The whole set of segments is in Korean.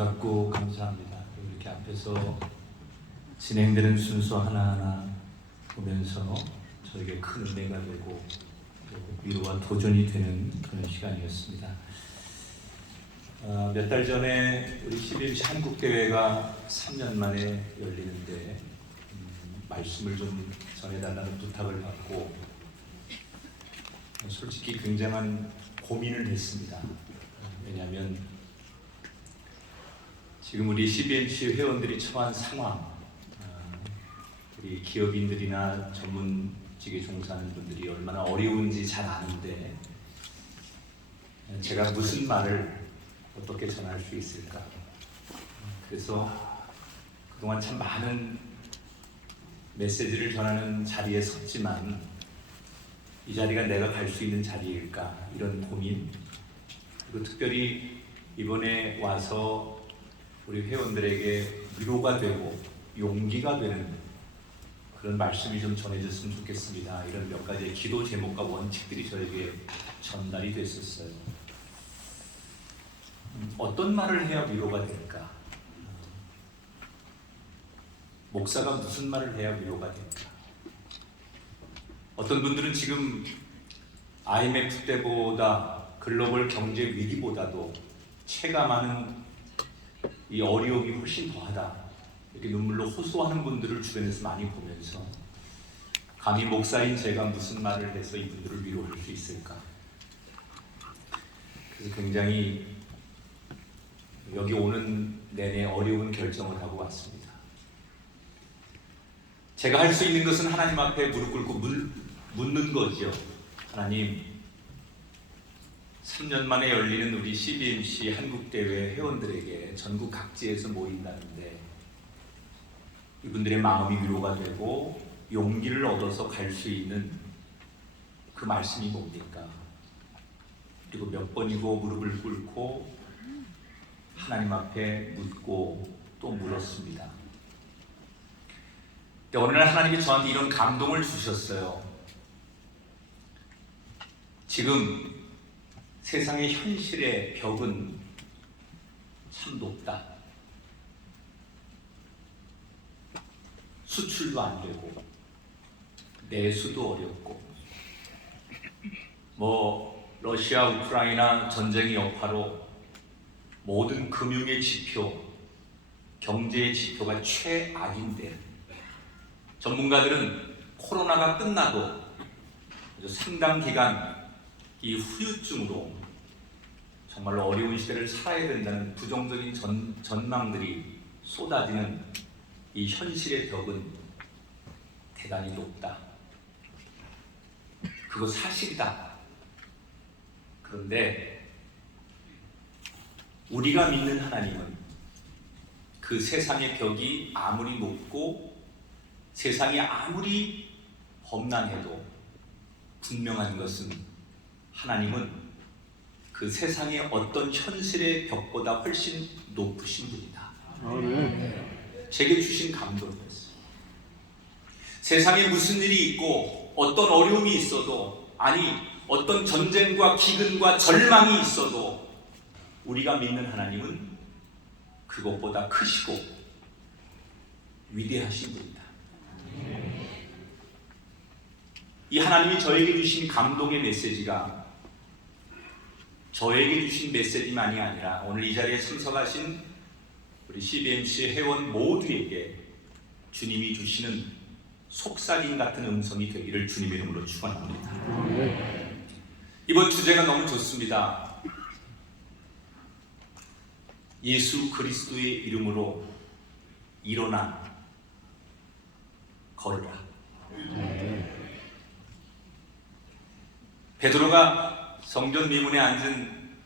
반갑고 감사합니다. 이렇게 앞에서 진행되는 순서 하나하나 보면서 저에게 큰 은혜가 되고 위로와 도전이 되는 그런 시간이었습니다. 몇 달 전에 우리 CBMC 한국대회가 3년 만에 열리는데 말씀을 좀 전해달라는 부탁을 받고 솔직히 굉장한 고민을 했습니다. 왜냐하면 지금 우리 CBMC 회원들이 처한 상황, 우리 기업인들이나 전문직에 종사하는 분들이 얼마나 어려운지 잘 아는데 제가 무슨 말을 어떻게 전할 수 있을까? 그래서 그동안 참 많은 메시지를 전하는 자리에 섰지만 이 자리가 내가 갈 수 있는 자리일까? 이런 고민, 그리고 특별히 이번에 와서 우리 회원들에게 위로가 되고 용기가 되는 그런 말씀이 좀 전해졌으면 좋겠습니다. 이런 몇 가지의 기도 제목과 원칙들이 저에게 전달이 됐었어요. 어떤 말을 해야 위로가 될까? 목사가 무슨 말을 해야 위로가 될까? 어떤 분들은 지금 IMF 때보다 글로벌 경제 위기보다도 체감하는 이 어려움이 훨씬 더하다, 이렇게 눈물로 호소하는 분들을 주변에서 많이 보면서 감히 목사인 제가 무슨 말을 해서 이분들을 위로할 수 있을까? 그래서 굉장히 여기 오는 내내 어려운 결정을 하고 왔습니다. 제가 할 수 있는 것은 하나님 앞에 무릎 꿇고 묻는 거죠. 하나님, 3년 만에 열리는 우리 CBMC 한국대회 회원들에게 전국 각지에서 모인다는데 이분들의 마음이 위로가 되고 용기를 얻어서 갈 수 있는 그 말씀이 뭡니까? 그리고 몇 번이고 무릎을 꿇고 하나님 앞에 묻고 또 물었습니다. 어느 날 하나님이 저한테 이런 감동을 주셨어요. 지금 세상의 현실의 벽은 참 높다. 수출도 안 되고 내수도 어렵고 러시아 우크라이나 전쟁의 여파로 모든 금융의 지표, 경제의 지표가 최악인데 전문가들은 코로나가 끝나도 상당 기간 이 후유증으로 정말로 어려운 시대를 살아야 된다는 부정적인 전망들이 쏟아지는 이 현실의 벽은 대단히 높다. 그거 사실이다. 그런데 우리가 믿는 하나님은 그 세상의 벽이 아무리 높고 세상이 아무리 험난해도 분명한 것은 하나님은 그 세상의 어떤 현실의 벽보다 훨씬 높으신 분이다. 제게 주신 감동이었어요. 세상에 무슨 일이 있고 어떤 어려움이 있어도, 아니 어떤 전쟁과 기근과 절망이 있어도 우리가 믿는 하나님은 그것보다 크시고 위대하신 분이다. 이 하나님이 저에게 주신 감동의 메시지가 저에게 주신 메시지만이 아니라 오늘 이 자리에 참석하신 우리 CBMC 회원 모두에게 주님이 주시는 속삭임 같은 음성이 되기를 주님의 이름으로 축원합니다. 이번 주제가 너무 좋습니다. 예수 그리스도의 이름으로 일어나 걸으라. 베드로가 성전 미문에 앉은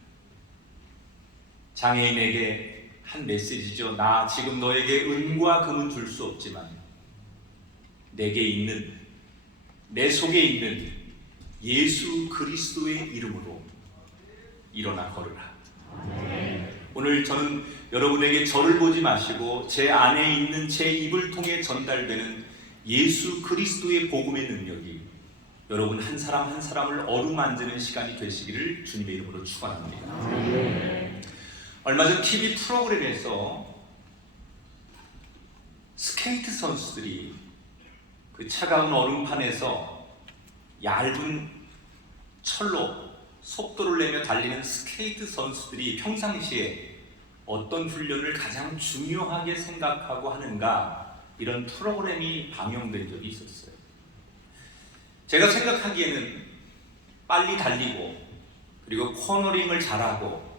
장애인에게 한 메시지죠. 나 지금 너에게 은과 금은 줄 수 없지만 내게 있는, 내 속에 있는 예수 그리스도의 이름으로 일어나 걸으라. 오늘 저는 여러분에게 저를 보지 마시고 제 안에 있는 제 입을 통해 전달되는 예수 그리스도의 복음의 능력이 여러분 한 사람 한 사람을 어루만지는 시간이 되시기를 주님의 이름으로 축원합니다. 얼마 전 TV 프로그램에서 스케이트 선수들이 그 차가운 얼음판에서 얇은 철로 속도를 내며 달리는 스케이트 선수들이 평상시에 어떤 훈련을 가장 중요하게 생각하고 하는가, 이런 프로그램이 방영된 적이 있었어요. 제가 생각하기에는 빨리 달리고 그리고 코너링을 잘하고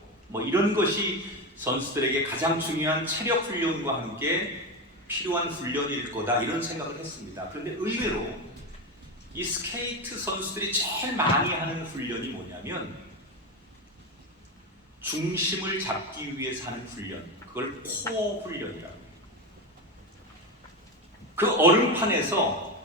이런 것이 선수들에게 가장 중요한 체력 훈련과 함께 필요한 훈련일 거다, 이런 생각을 했습니다. 그런데 의외로 이 스케이트 선수들이 제일 많이 하는 훈련이 뭐냐면 중심을 잡기 위해서 하는 훈련, 그걸 코어 훈련이라고 해요. 그 얼음판에서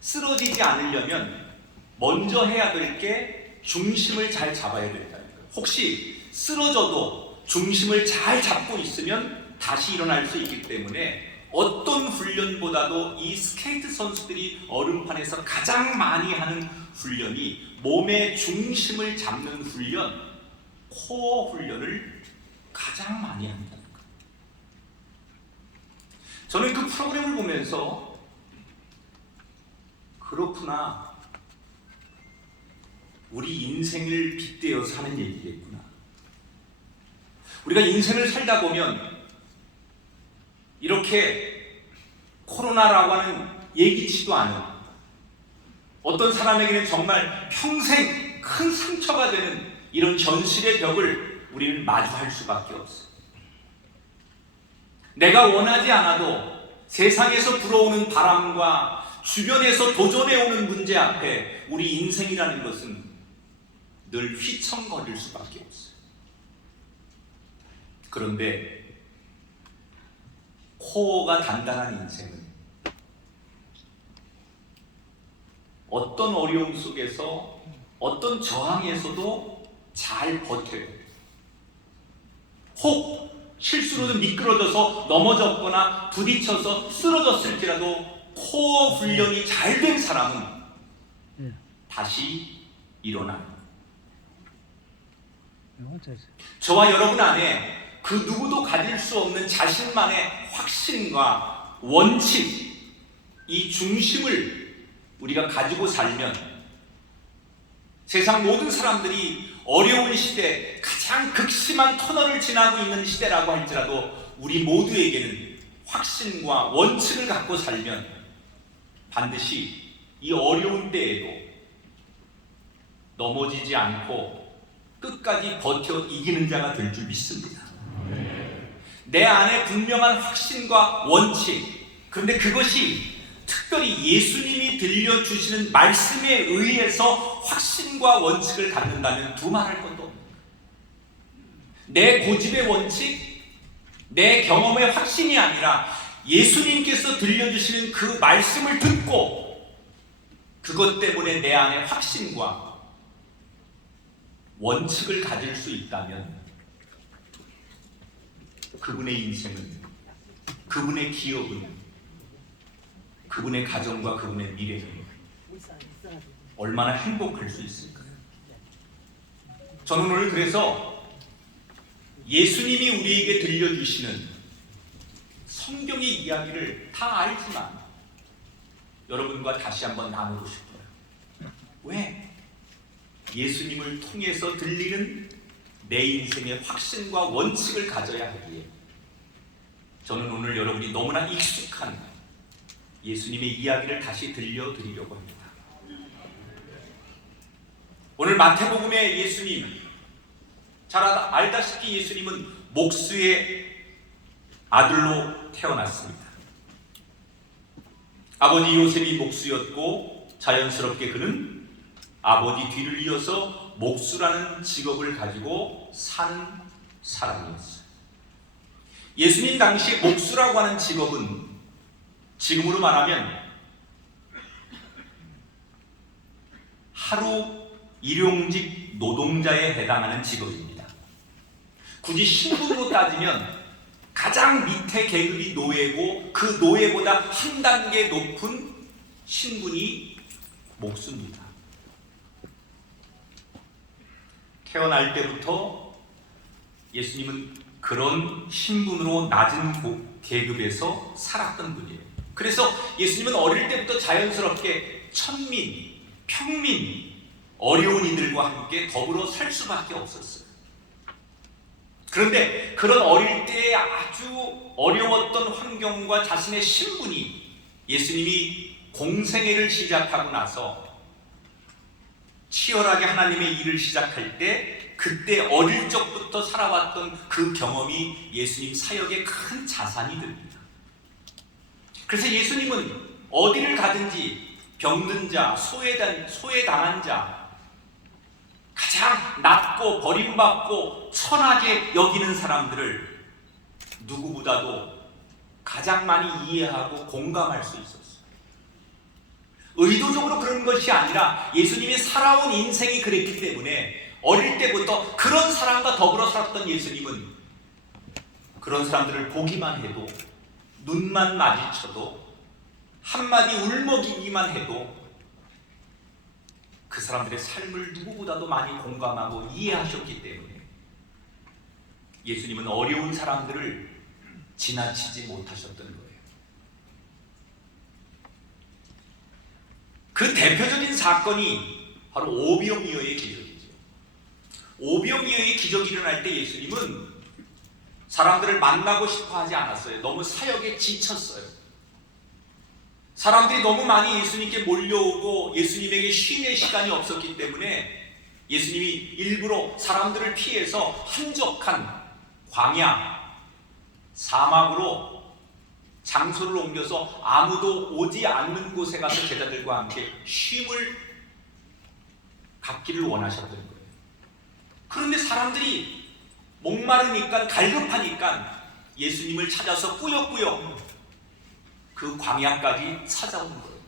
쓰러지지 않으려면 먼저 해야 될 게 중심을 잘 잡아야 된다는 거예요. 혹시 쓰러져도 중심을 잘 잡고 있으면 다시 일어날 수 있기 때문에 어떤 훈련보다도 이 스케이트 선수들이 얼음판에서 가장 많이 하는 훈련이 몸의 중심을 잡는 훈련, 코어 훈련을 가장 많이 한다는 거예요. 저는 그 프로그램을 보면서 그렇구나, 우리 인생을 빗대어서 하는 얘기겠구나. 우리가 인생을 살다 보면 이렇게 코로나라고 하는 예기치도 않은, 어떤 사람에게는 정말 평생 큰 상처가 되는 이런 현실의 벽을 우리는 마주할 수밖에 없어요. 내가 원하지 않아도 세상에서 불어오는 바람과 주변에서 도전해오는 문제 앞에 우리 인생이라는 것은 늘 휘청거릴 수밖에 없어요. 그런데 코어가 단단한 인생은 어떤 어려움 속에서, 어떤 저항에서도 잘 버텨요. 혹 실수로도 미끄러져서 넘어졌거나 부딪혀서 쓰러졌을지라도 코어 훈련이 잘 된 사람은 다시 일어나요. 저와 여러분 안에 그 누구도 가질 수 없는 자신만의 확신과 원칙, 이 중심을 우리가 가지고 살면 세상 모든 사람들이 어려운 시대, 가장 극심한 터널을 지나고 있는 시대라고 할지라도 우리 모두에게는 확신과 원칙을 갖고 살면 반드시 이 어려운 때에도 넘어지지 않고 끝까지 버텨 이기는 자가 될 줄 믿습니다. 내 안에 분명한 확신과 원칙, 그런데 그것이 특별히 예수님이 들려주시는 말씀에 의해서 확신과 원칙을 갖는다면 두말할 것도 없습니다. 내 고집의 원칙, 내 경험의 확신이 아니라 예수님께서 들려주시는 그 말씀을 듣고 그것 때문에 내 안에 확신과 원칙을 가질 수 있다면 그분의 인생은, 그분의 기업은, 그분의 가정과 그분의 미래는 얼마나 행복할 수 있을까요? 저는 오늘 그래서 예수님이 우리에게 들려주시는 성경의 이야기를 다 알지만 여러분과 다시 한번 나누고 싶어요. 왜? 예수님을 통해서 들리는 내 인생의 확신과 원칙을 가져야 하기에 저는 오늘 여러분이 너무나 익숙한 예수님의 이야기를 다시 들려드리려고 합니다. 오늘 마태복음의 예수님, 잘 알다시피 예수님은 목수의 아들로 태어났습니다. 아버지 요셉이 목수였고 자연스럽게 그는 아버지 뒤를 이어서 목수라는 직업을 가지고 사는 사람이었어요. 예수님 당시 목수라고 하는 직업은 지금으로 말하면 하루 일용직 노동자에 해당하는 직업입니다. 굳이 신분으로 따지면 가장 밑에 계급이 노예고 그 노예보다 한 단계 높은 신분이 목수입니다. 태어날 때부터 예수님은 그 그런 신분으로 낮은 계급에서 살았던 분이에요. 그래서 예수님은 어릴 때부터 자연스럽게 천민, 평민, 어려운 이들과 함께 더불어 살 수밖에 없었어요. 그런데 그런 어릴 때의 아주 어려웠던 환경과 자신의 신분이 예수님이 공생애를 시작하고 나서 치열하게 하나님의 일을 시작할 때 그때 어릴 적부터 살아왔던 그 경험이 예수님 사역의 큰 자산이 됩니다. 그래서 예수님은 어디를 가든지 병든 자, 소외당한 자, 가장 낮고 버림받고 천하게 여기는 사람들을 누구보다도 가장 많이 이해하고 공감할 수 있었어요. 의도적으로 그런 것이 아니라 예수님이 살아온 인생이 그랬기 때문에 어릴 때부터 그런 사람과 더불어 살았던 예수님은 그런 사람들을 보기만 해도, 눈만 마주쳐도, 한마디 울먹이기만 해도 그 사람들의 삶을 누구보다도 많이 공감하고 이해하셨기 때문에 예수님은 어려운 사람들을 지나치지 못하셨던 거예요. 그 대표적인 사건이 바로 오병이어의 기적이죠. 오병이어의 기적이 일어날 때 예수님은 사람들을 만나고 싶어 하지 않았어요. 너무 사역에 지쳤어요. 사람들이 너무 많이 예수님께 몰려오고 예수님에게 쉼의 시간이 없었기 때문에 예수님이 일부러 사람들을 피해서 한적한 광야, 사막으로 장소를 옮겨서 아무도 오지 않는 곳에 가서 제자들과 함께 쉼을 갖기를 원하셨던 거예요. 그런데 사람들이 목마르니까, 갈급하니까 예수님을 찾아서 꾸역꾸역 그 광야까지 찾아온 거예요.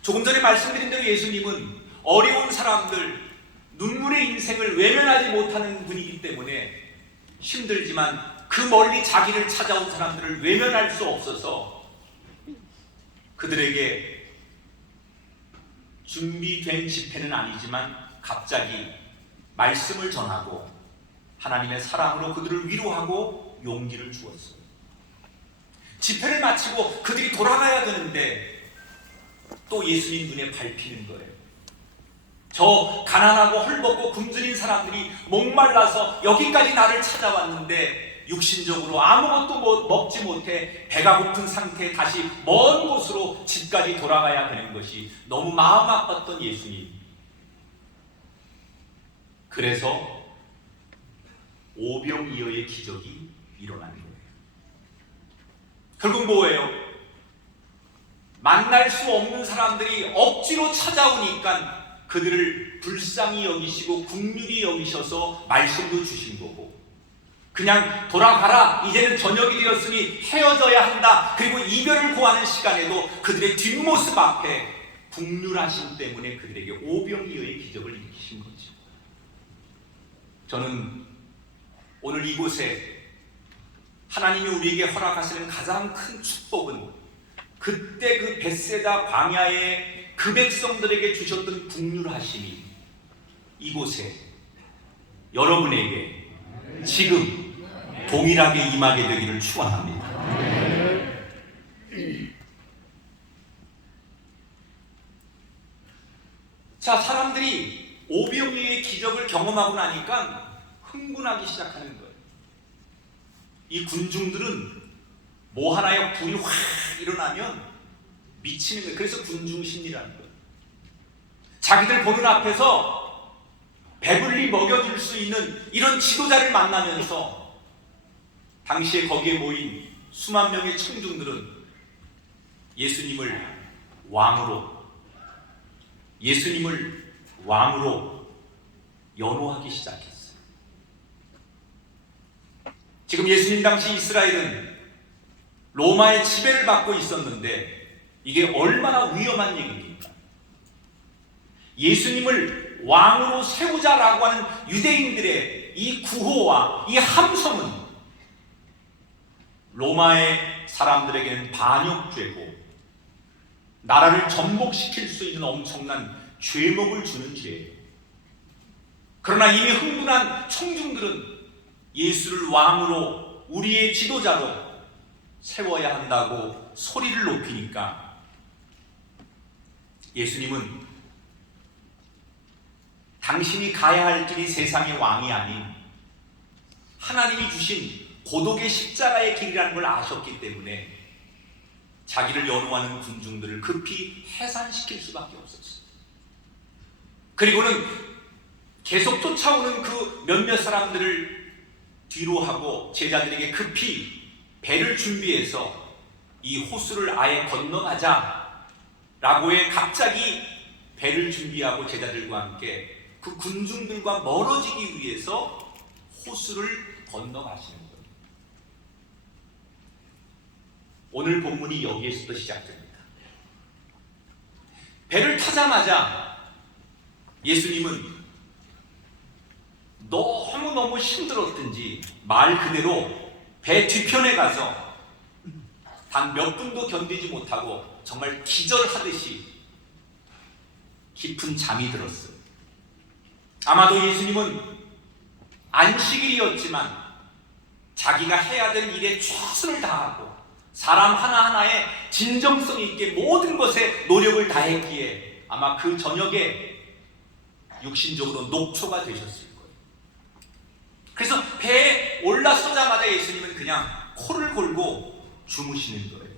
조금 전에 말씀드린 대로 예수님은 어려운 사람들, 눈물의 인생을 외면하지 못하는 분이기 때문에 힘들지만 그 멀리 자기를 찾아온 사람들을 외면할 수 없어서 그들에게 준비된 집회는 아니지만 갑자기 말씀을 전하고 하나님의 사랑으로 그들을 위로하고 용기를 주었어요. 집회를 마치고 그들이 돌아가야 되는데 또 예수님 눈에 밟히는 거예요. 저 가난하고 헐벗고 굶주린 사람들이 목말라서 여기까지 나를 찾아왔는데 육신적으로 아무것도 먹지 못해 배가 고픈 상태에 다시 먼 곳으로 집까지 돌아가야 되는 것이 너무 마음 아팠던 예수님. 그래서 오병이어의 기적이 일어난 거예요. 결국 뭐예요? 만날 수 없는 사람들이 억지로 찾아오니까 그들을 불쌍히 여기시고 긍휼히 여기셔서 말씀도 주신 거고, 그냥 돌아가라, 이제는 저녁이 되었으니 헤어져야 한다, 그리고 이별을 구하는 시간에도 그들의 뒷모습 앞에 긍휼하심 때문에 그들에게 오병이어의 기적을 일으키신 거죠. 저는 오늘 이곳에 하나님이 우리에게 허락하시는 가장 큰 축복은 그때 그 벳세다 광야에 그 백성들에게 주셨던 긍휼하심이 이곳에 여러분에게 지금 동일하게 임하게 되기를 축원합니다. 자, 사람들이 오병이어의 기적을 경험하고 나니까 흥분하기 시작하는 거예요. 이 군중들은 뭐 하나에 불이 확 일어나면 미치는 거예요. 그래서 군중심리라는 거예요. 자기들 보는 앞에서 배불리 먹여줄 수 있는 이런 지도자를 만나면서 당시에 거기에 모인 수만 명의 청중들은 예수님을 왕으로 연호하기 시작했어요. 지금 예수님 당시 이스라엘은 로마의 지배를 받고 있었는데 이게 얼마나 위험한 얘기입니까? 예수님을 왕으로 세우자라고 하는 유대인들의 이 구호와 이 함성은 로마의 사람들에게는 반역죄고 나라를 전복시킬 수 있는 엄청난 죄목을 주는 죄예요. 그러나 이미 흥분한 청중들은 예수를 왕으로 우리의 지도자로 세워야 한다고 소리를 높이니까 예수님은 당신이 가야 할 길이 세상의 왕이 아닌 하나님이 주신 고독의 십자가의 길이라는 걸 아셨기 때문에 자기를 연호하는 군중들을 급히 해산시킬 수밖에 없었어요. 그리고는 계속 쫓아오는 그 몇몇 사람들을 뒤로 하고 제자들에게 급히 배를 준비해서 이 호수를 아예 건너가자 라고에 갑자기 배를 준비하고 제자들과 함께 그 군중들과 멀어지기 위해서 호수를 건너가시는 거예요. 오늘 본문이 여기에서부터 시작됩니다. 배를 타자마자 예수님은 너무너무 힘들었든지 말 그대로 배 뒤편에 가서 단 몇 분도 견디지 못하고 정말 기절하듯이 깊은 잠이 들었어요. 아마도 예수님은 안식일이었지만 자기가 해야 될 일에 최선을 다하고 사람 하나하나에 진정성 있게 모든 것에 노력을 다했기에 아마 그 저녁에 육신적으로 녹초가 되셨을 거예요. 그래서 배에 올라서자마자 예수님은 그냥 코를 골고 주무시는 거예요.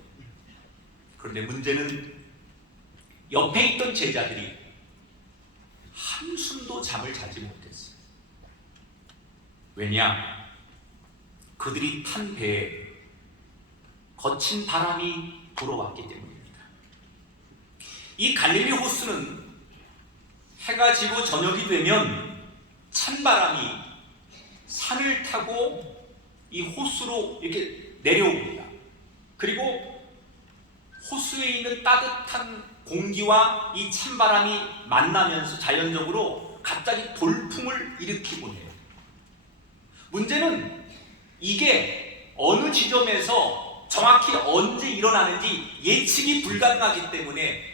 그런데 문제는 옆에 있던 제자들이 한숨도 잠을 자지 못했어요. 왜냐? 그들이 탄 배에 거친 바람이 불어왔기 때문입니다. 이 갈릴리 호수는 해가 지고 저녁이 되면 찬바람이 산을 타고 이 호수로 이렇게 내려옵니다. 그리고 호수에 있는 따뜻한 공기와 이 찬바람이 만나면서 자연적으로 갑자기 돌풍을 일으키곤 해요. 문제는 이게 어느 지점에서 정확히 언제 일어나는지 예측이 불가능하기 때문에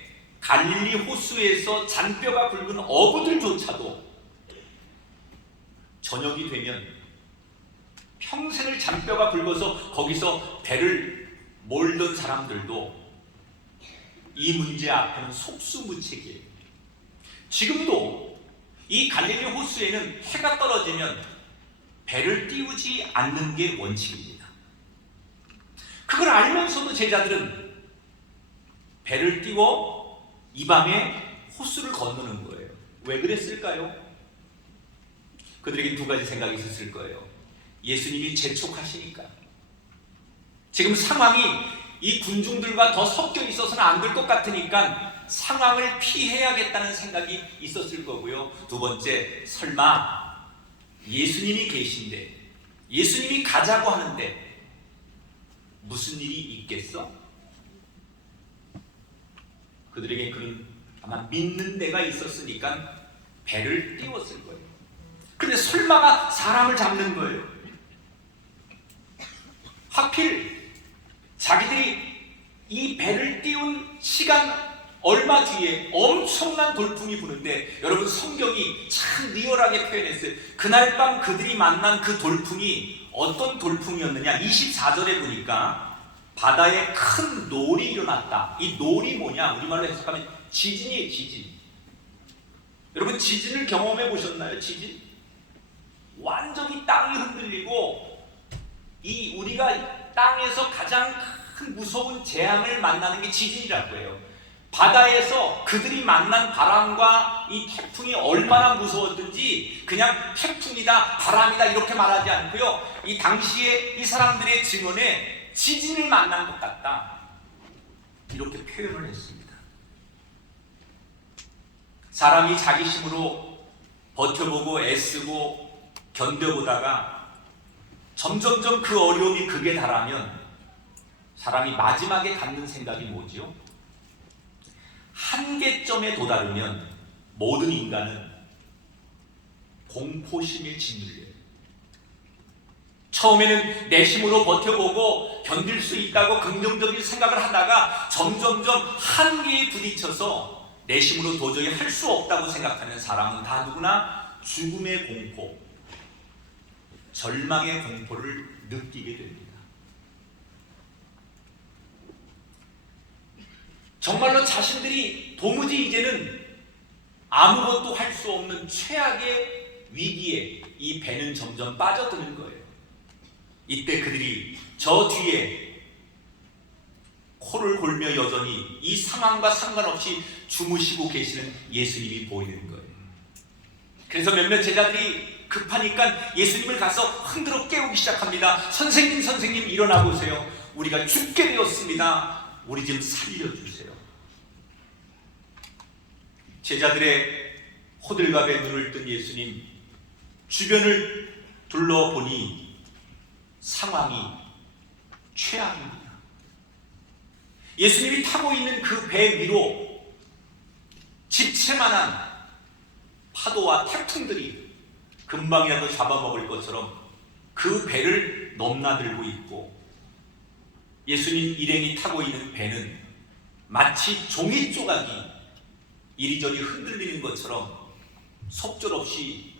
갈릴리 호수에서 잔뼈가 굵은 어부들조차도 저녁이 되면 평생을 잔뼈가 굵어서 거기서 배를 몰던 사람들도 이 문제 앞에는 속수무책이에요. 지금도 이 갈릴리 호수에는 해가 떨어지면 배를 띄우지 않는 게 원칙입니다. 그걸 알면서도 제자들은 배를 띄워 이 밤에 호수를 건너는 거예요. 왜 그랬을까요? 그들에게 두 가지 생각이 있었을 거예요. 예수님이 재촉하시니까. 지금 상황이 이 군중들과 더 섞여 있어서는 안 될 것 같으니까 상황을 피해야겠다는 생각이 있었을 거고요. 두 번째, 설마 예수님이 계신데 예수님이 가자고 하는데 무슨 일이 있겠어? 그들에게 그런 아마 믿는 데가 있었으니까 배를 띄웠을 거예요. 그런데 설마가 사람을 잡는 거예요. 하필 자기들이 이 배를 띄운 시간 얼마 뒤에 엄청난 돌풍이 부는데 여러분 성경이 참 리얼하게 표현했어요. 그날 밤 그들이 만난 그 돌풍이 어떤 돌풍이었느냐? 24절에 보니까 바다에 큰 놀이 일어났다. 이 놀이 뭐냐? 우리말로 해석하면 지진이에요. 지진. 여러분 지진을 경험해 보셨나요? 지진? 완전히 땅이 흔들리고 이 우리가 땅에서 가장 큰 무서운 재앙을 만나는 게 지진이라고 해요. 바다에서 그들이 만난 바람과 이 태풍이 얼마나 무서웠든지 그냥 태풍이다, 바람이다 이렇게 말하지 않고요. 이 당시에 이 사람들의 증언에 지진을 만난 것 같다 이렇게 표현을 했습니다. 사람이 자기 힘으로 버텨보고 애쓰고 견뎌보다가 점점점 그 어려움이 극에 달하면 사람이 마지막에 갖는 생각이 뭐지요? 한계점에 도달하면 모든 인간은 공포심에 짓눌려요. 처음에는 내 힘으로 버텨보고 견딜 수 있다고 긍정적인 생각을 하다가 점점점 한계에 부딪혀서 내 힘으로 도저히 할 수 없다고 생각하는 사람은 다 누구나 죽음의 공포, 절망의 공포를 느끼게 됩니다. 정말로 자신들이 도무지 이제는 아무것도 할 수 없는 최악의 위기에 이 배는 점점 빠져드는 거예요. 이때 그들이 저 뒤에 코를 골며 여전히 이 상황과 상관없이 주무시고 계시는 예수님이 보이는 거예요. 그래서 몇몇 제자들이 급하니까 예수님을 가서 흔들어 깨우기 시작합니다. 선생님, 선생님, 일어나 보세요. 우리가 죽게 되었습니다. 우리 좀 살려주세요. 제자들의 호들갑에 눈을 뜬 예수님, 주변을 둘러보니 상황이 최악입니다. 예수님이 타고 있는 그 배 위로 집채만한 파도와 태풍들이 금방이라도 잡아먹을 것처럼 그 배를 넘나들고 있고, 예수님 일행이 타고 있는 배는 마치 종이 조각이 이리저리 흔들리는 것처럼 속절없이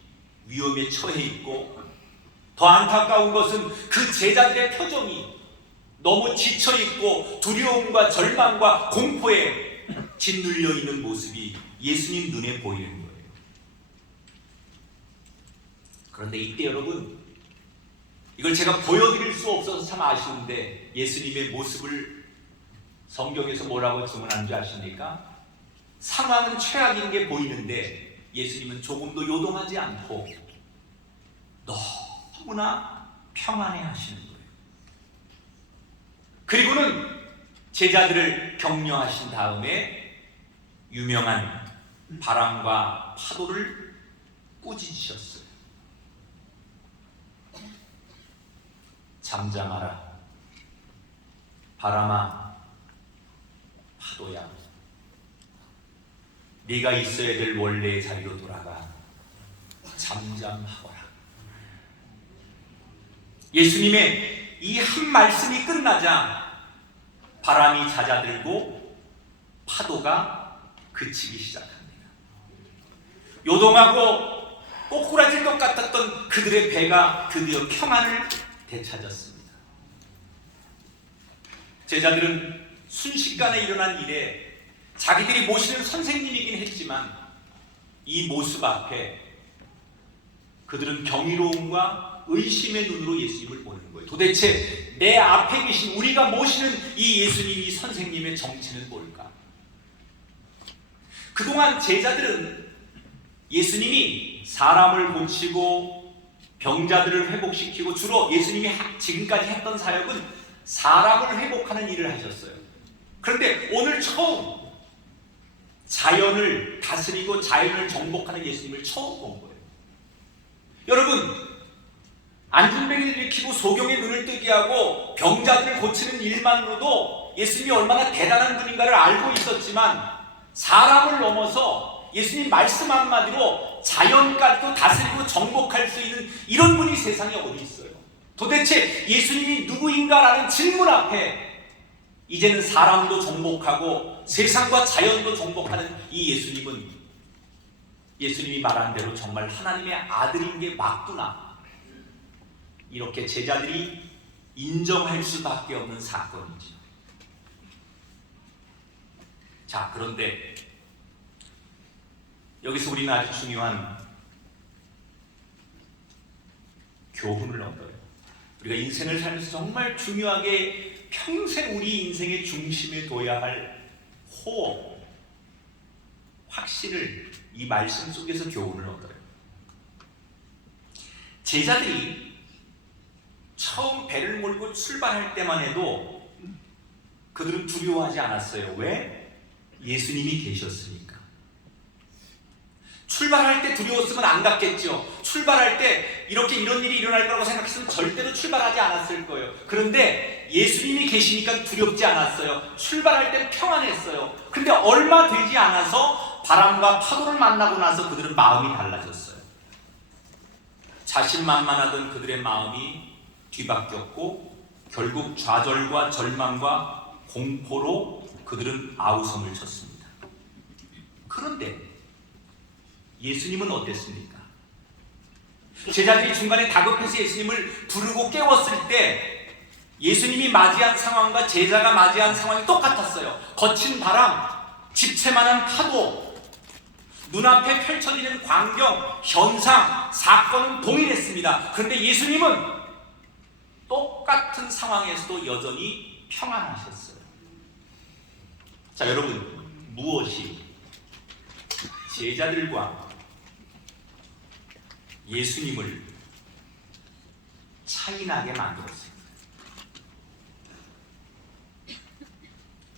위험에 처해 있고, 더 안타까운 것은 그 제자들의 표정이 너무 지쳐 있고 두려움과 절망과 공포에 짓눌려 있는 모습이 예수님 눈에 보이는 거예요. 그런데 이때 여러분, 이걸 제가 보여드릴 수 없어서 참 아쉬운데, 예수님의 모습을 성경에서 뭐라고 증언한 줄 아십니까? 상황은 최악인 게 보이는데 예수님은 조금도 요동하지 않고 너무나 평안해 하시는 거예요. 그리고는 제자들을 격려하신 다음에 유명한 바람과 파도를 꾸짖으셨어요. 잠잠하라. 바람아, 파도야, 네가 있어야 될 원래의 자리로 돌아가 잠잠하거라. 예수님의 이 한 말씀이 끝나자 바람이 잦아들고 파도가 그치기 시작합니다. 요동하고 꼬꾸라질 것 같았던 그들의 배가 드디어 평안을 되찾았습니다. 제자들은 순식간에 일어난 일에 자기들이 모시는 선생님이긴 했지만 이 모습 앞에 그들은 경이로움과 의심의 눈으로 예수님을 보는 거예요. 도대체 내 앞에 계신 우리가 모시는 이 예수님, 이 선생님의 정체는 뭘까? 그동안 제자들은 예수님이 사람을 고치고 병자들을 회복시키고, 주로 예수님이 지금까지 했던 사역은 사람을 회복하는 일을 하셨어요. 그런데 오늘 처음 자연을 다스리고 자연을 정복하는 예수님을 처음 본 거예요. 여러분, 안진뱅이를 일으키고 소경의 눈을 뜨게 하고 병자들을 고치는 일만으로도 예수님이 얼마나 대단한 분인가를 알고 있었지만, 사람을 넘어서 예수님 말씀 한마디로 자연까지도 다스리고 정복할 수 있는 이런 분이 세상에 어디 있어요? 도대체 예수님이 누구인가라는 질문 앞에 이제는 사람도 정복하고 세상과 자연도 정복하는 이 예수님은, 예수님이 말한 대로 정말 하나님의 아들인 게 맞구나, 이렇게 제자들이 인정할 수밖에 없는 사건이죠. 자, 그런데 여기서 우리는 아주 중요한 교훈을 얻어요. 우리가 인생을 살면서 정말 중요하게 평생 우리 인생의 중심에 둬야 할 호흡, 확신을 이 말씀 속에서 교훈을 얻어요. 제자들이 처음 배를 몰고 출발할 때만 해도 그들은 두려워하지 않았어요. 왜? 예수님이 계셨으니까. 출발할 때 두려웠으면 안 갔겠죠. 출발할 때 이렇게 이런 일이 일어날 거라고 생각했으면 절대로 출발하지 않았을 거예요. 그런데 예수님이 계시니까 두렵지 않았어요. 출발할 때 평안했어요. 근데 얼마 되지 않아서 바람과 파도를 만나고 나서 그들은 마음이 달라졌어요. 자신만만하던 그들의 마음이 뒤바뀌었고, 결국 좌절과 절망과 공포로 그들은 아우성을 쳤습니다. 그런데 예수님은 어땠습니까? 제자들이 중간에 다급해서 예수님을 부르고 깨웠을 때 예수님이 맞이한 상황과 제자가 맞이한 상황이 똑같았어요. 거친 바람, 집채만한 파도, 눈앞에 펼쳐지는 광경, 현상, 사건은 동일했습니다. 그런데 예수님은 똑같은 상황에서도 여전히 평안하셨어요. 자, 여러분, 무엇이 제자들과 예수님을 차이나게 만들었어요?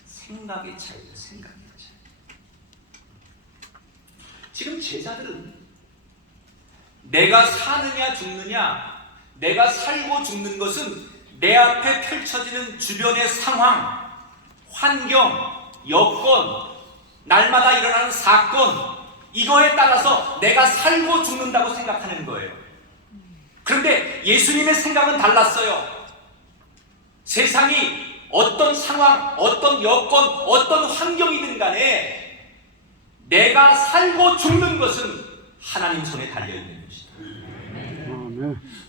생각의 차이예요. 생각의 차이. 지금 제자들은 내가 사느냐 죽느냐, 내가 살고 죽는 것은 내 앞에 펼쳐지는 주변의 상황, 환경, 여건, 날마다 일어나는 사건, 이거에 따라서 내가 살고 죽는다고 생각하는 거예요. 그런데 예수님의 생각은 달랐어요. 세상이 어떤 상황, 어떤 여건, 어떤 환경이든 간에 내가 살고 죽는 것은 하나님 손에 달려있는 것이다.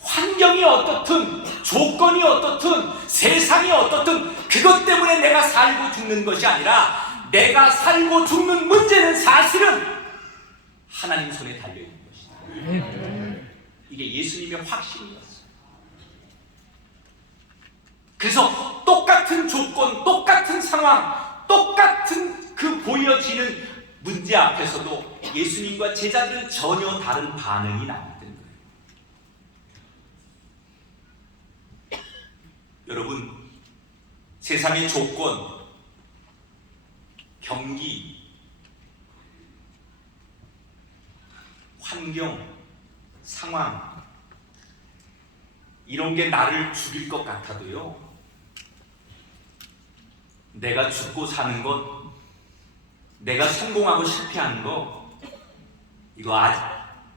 환경이 어떻든, 조건이 어떻든, 세상이 어떻든 그것 때문에 내가 살고 죽는 것이 아니라 내가 살고 죽는 문제는 사실은 하나님 손에 달려있는 것이다. 이게 예수님의 확신이었어요. 그래서 똑같은 조건, 똑같은 상황, 똑같은 그 보여지는 문제 앞에서도 예수님과 제자들은 전혀 다른 반응이 나왔던 거예요. 여러분, 세상의 조건, 경기, 환경, 상황, 이런 게 나를 죽일 것 같아도요, 내가 죽고 사는 것, 내가 성공하고 실패하는 거, 이거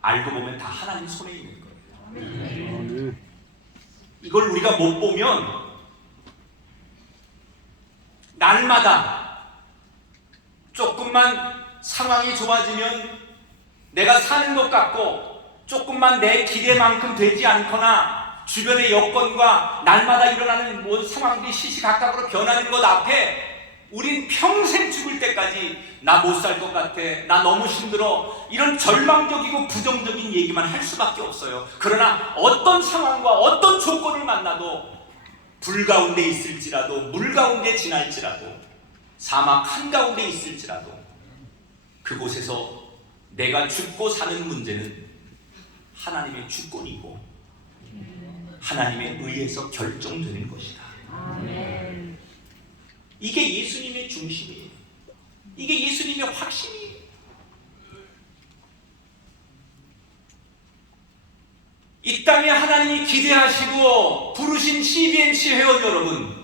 알고 보면 다 하나님 손에 있는 거예요. 이걸 우리가 못 보면 날마다 조금만 상황이 좋아지면 내가 사는 것 같고, 조금만 내 기대만큼 되지 않거나 주변의 여건과 날마다 일어나는 모든 상황들이 시시각각으로 변하는 것 앞에 우린 평생 죽을 때까지 나 못 살 것 같아, 나 너무 힘들어, 이런 절망적이고 부정적인 얘기만 할 수밖에 없어요. 그러나 어떤 상황과 어떤 조건을 만나도, 불 가운데 있을지라도, 물 가운데 지날지라도, 사막 한가운데 있을지라도 그곳에서 내가 죽고 사는 문제는 하나님의 주권이고 하나님에 의해서 결정되는 것이다. 아멘. 이게 예수님의 중심이에요. 이게 예수님의 확신이에요. 이 땅에 하나님이 기대하시고 부르신 CBNC 회원 여러분,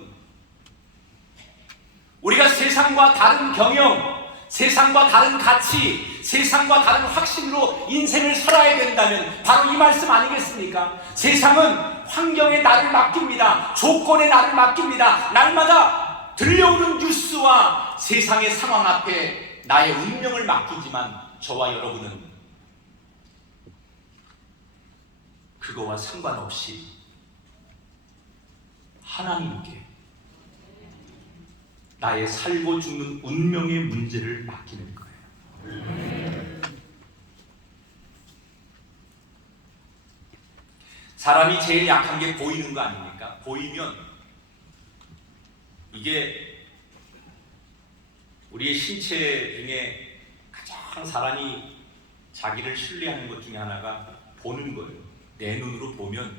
우리가 세상과 다른 경영, 세상과 다른 가치, 세상과 다른 확신으로 인생을 살아야 된다면 바로 이 말씀 아니겠습니까? 세상은 환경에 나를 맡깁니다. 조건에 나를 맡깁니다. 날마다 들려오는 뉴스와 세상의 상황 앞에 나의 운명을 맡기지만 저와 여러분은 그거와 상관없이 하나님께 나의 살고 죽는 운명의 문제를 맡기는 거예요. 사람이 제일 약한 게 보이는 거 아닙니까? 보이면 이게 우리의 신체 중에 가장 사람이 자기를 신뢰하는 것 중에 하나가 보는 거예요. 내 눈으로 보면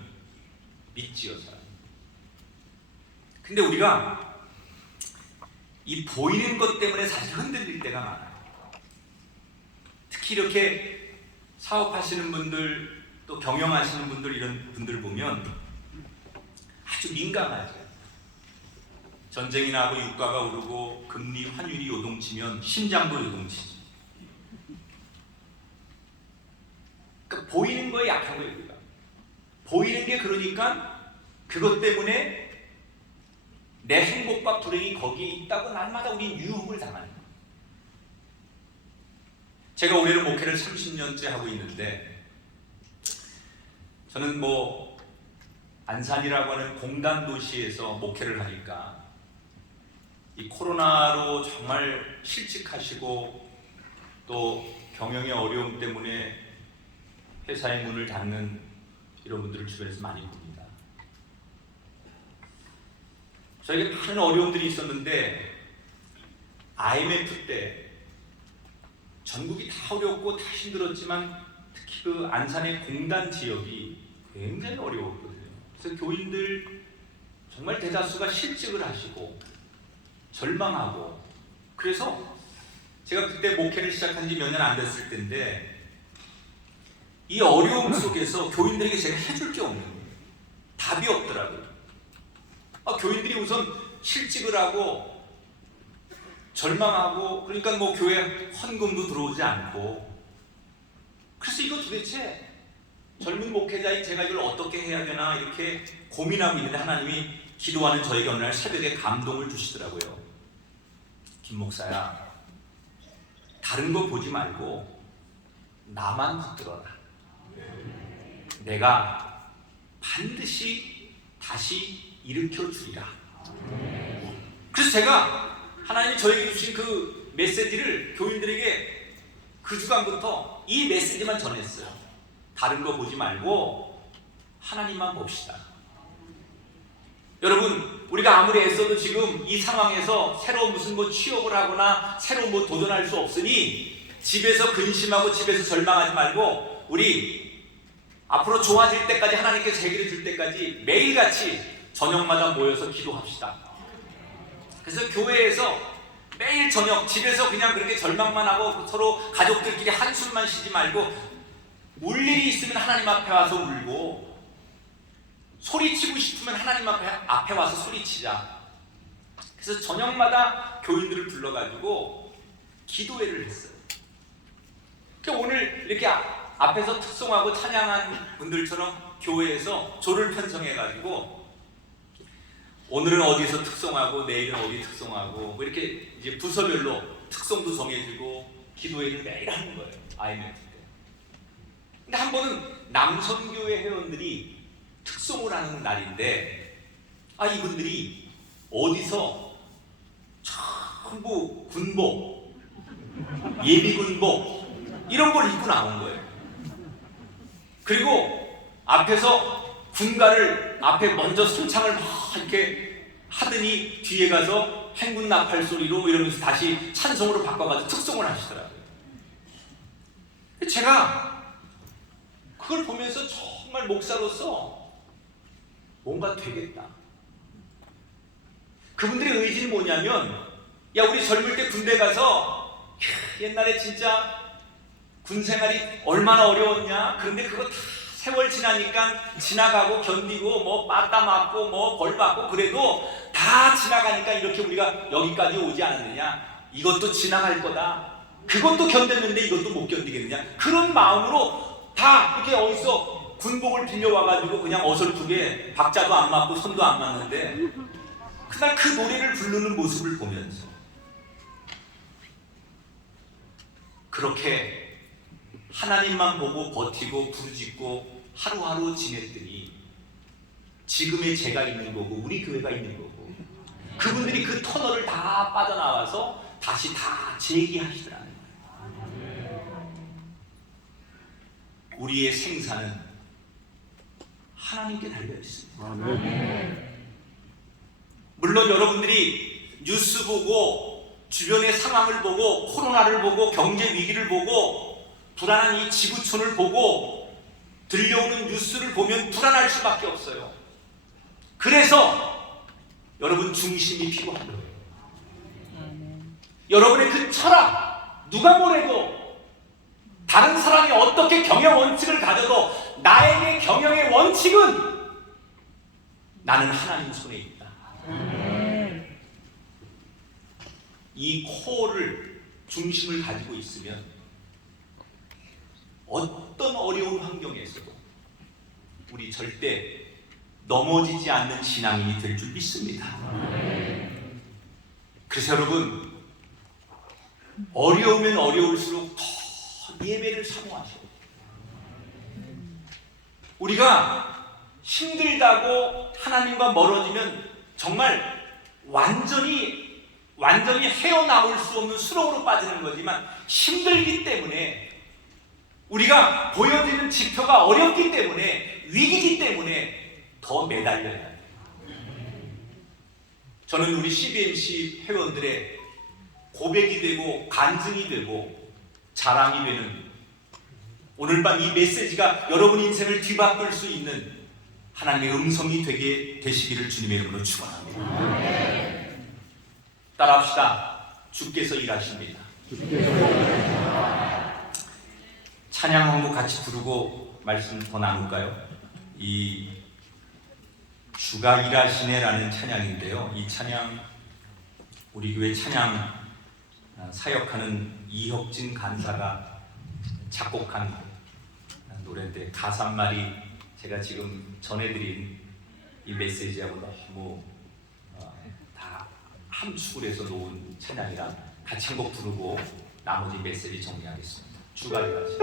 믿지요, 사람. 근데 우리가 이 보이는 것 때문에 사실 흔들릴 때가 많아요. 특히 이렇게 사업하시는 분들, 또 경영하시는 분들, 이런 분들 보면 아주 민감하죠. 전쟁이 나고 유가가 오르고 금리, 환율이 요동치면 심장도 요동치죠. 그러니까 보이는 거에 약한 거예요, 우리가. 보이는 게 그러니까 그것 때문에 내 행복과 불행이 거기에 있다고 날마다 우린 유혹을 당하는 거예요. 제가 올해는 목회를 30년째 하고 있는데 저는 안산이라고 하는 공단 도시에서 목회를 하니까 이 코로나로 정말 실직하시고 또 경영의 어려움 때문에 회사의 문을 닫는 이런 분들을 주변에서 많이 봅니다. 저에게 많은 어려움들이 있었는데 IMF 때 전국이 다 어렵고 다 힘들었지만 특히 그 안산의 공단 지역이 굉장히 어려웠거든요. 그래서 교인들 정말 대다수가 실직을 하시고 절망하고, 그래서 제가 그때 목회를 시작한 지 몇 년 안 됐을 때인데 이 어려움 속에서 교인들에게 제가 해줄 게 없는 거예요. 답이 없더라고요. 교인들이 우선 실직을 하고 절망하고, 그러니까 교회 헌금도 들어오지 않고, 그래서 이거 도대체 젊은 목회자인 제가 이걸 어떻게 해야 되나 이렇게 고민하고 있는데 하나님이 기도하는 저에게 어느 날 새벽에 감동을 주시더라고요. 김 목사야, 다른 거 보지 말고 나만 붙들어라. 내가 반드시 다시 일으켜 주리라. 그래서 제가 하나님이 저에게 주신 그 메시지를 교인들에게 그 주간부터 이 메시지만 전했어요. 다른 거 보지 말고 하나님만 봅시다. 여러분, 우리가 아무리 애써도 지금 이 상황에서 새로운 무슨 취업을 하거나 새로운 도전할 수 없으니 집에서 근심하고 집에서 절망하지 말고 우리 앞으로 좋아질 때까지, 하나님께서 해결해 줄 때까지 매일같이 저녁마다 모여서 기도합시다. 그래서 교회에서 매일 저녁 집에서 그냥 그렇게 절망만 하고 서로 가족들끼리 한숨만 쉬지 말고 울 일이 있으면 하나님 앞에 와서 울고, 소리치고 싶으면 하나님 앞에 와서 소리치자. 그래서 저녁마다 교인들을 불러가지고 기도회를 했어요. 그러니까 오늘 이렇게 앞에서 특송하고 찬양한 분들처럼 교회에서 조를 편성해가지고 오늘은 어디서 특송하고 내일은 어디 특송하고 이렇게 이제 부서별로 특송도 정해지고 기도회를 매일 하는 거예요. IMF 때. 근데 한 번은 남선교회 회원들이 특송을 하는 날인데 이분들이 어디서 전부 군복, 예비군복 이런 걸 입고 나온 거예요. 그리고 앞에서 군가를 앞에 먼저 손창을 막 이렇게 하더니 뒤에 가서 행군 나팔 소리로 이러면서 다시 찬송으로 바꿔가지고 특송을 하시더라고요. 제가 그걸 보면서 정말 목사로서 뭔가 되겠다. 그분들의 의지는 뭐냐면, 야, 우리 젊을 때 군대 가서 옛날에 진짜 군 생활이 얼마나 어려웠냐. 그런데 그거 다 세월 지나니까 지나가고 견디고 맞다 맞고 벌 받고 그래도 다 지나가니까 이렇게 우리가 여기까지 오지 않았느냐. 이것도 지나갈 거다. 그것도 견뎠는데 이것도 못 견디겠느냐. 그런 마음으로 다 이렇게 어디서 군복을 빌려와가지고 그냥 어설프게 박자도 안 맞고 손도 안 맞는데 그날 그 노래를 부르는 모습을 보면서 그렇게 하나님만 보고 버티고 부르짖고 하루하루 지냈더니 지금의 제가 있는 거고 우리 교회가 있는 거고 그분들이 그 터널을 다 빠져나와서 다시 다 재기하시더라는 거예요. 우리의 생사는 하나님께 달려 있습니다. 물론 여러분들이 뉴스 보고 주변의 상황을 보고 코로나를 보고 경제 위기를 보고 불안한 이 지구촌을 보고 들려오는 뉴스를 보면 불안할 수밖에 없어요. 그래서 여러분 중심이 필요한 거예요. 여러분의 그 철학, 누가 뭐래도 다른 사람이 어떻게 경영 원칙을 가져도 나에게 경영의 원칙은 나는 하나님 손에 있다. 이 코어를 중심을 가지고 있으면 어떤 어려운 환경에서도 우리 절대 넘어지지 않는 신앙인이 될 줄 믿습니다. 그래서 여러분 어려우면 어려울수록 더 예배를 사모하셔. 우리가 힘들다고 하나님과 멀어지면 정말 완전히 헤어나올 수 없는 수렁으로 빠지는 거지만, 힘들기 때문에, 우리가 보여지는 지표가 어렵기 때문에, 위기이기 때문에 더 매달려야 돼요. 저는 우리 CBMC 회원들의 고백이 되고 간증이 되고 자랑이 되는 오늘 밤 이 메시지가 여러분 인생을 뒤바꿀 수 있는 하나님의 음성이 되게 되시기를 주님의 이름으로 축원합니다. 따라합시다. 주께서 일하십니다. 찬양 한 곡 같이 부르고 말씀 더 나눌까요? 이 주가 일하시네라는 찬양인데요, 이 찬양 우리 교회 찬양 사역하는 이혁진 간사가 작곡한 노래인데, 가사 한 말이 제가 지금 전해드린 이 메시지하고 너무 다 함축을 해서 놓은 찬양이라 같이 한 곡 부르고 나머지 메시지 정리하겠습니다. 주가 일하시네.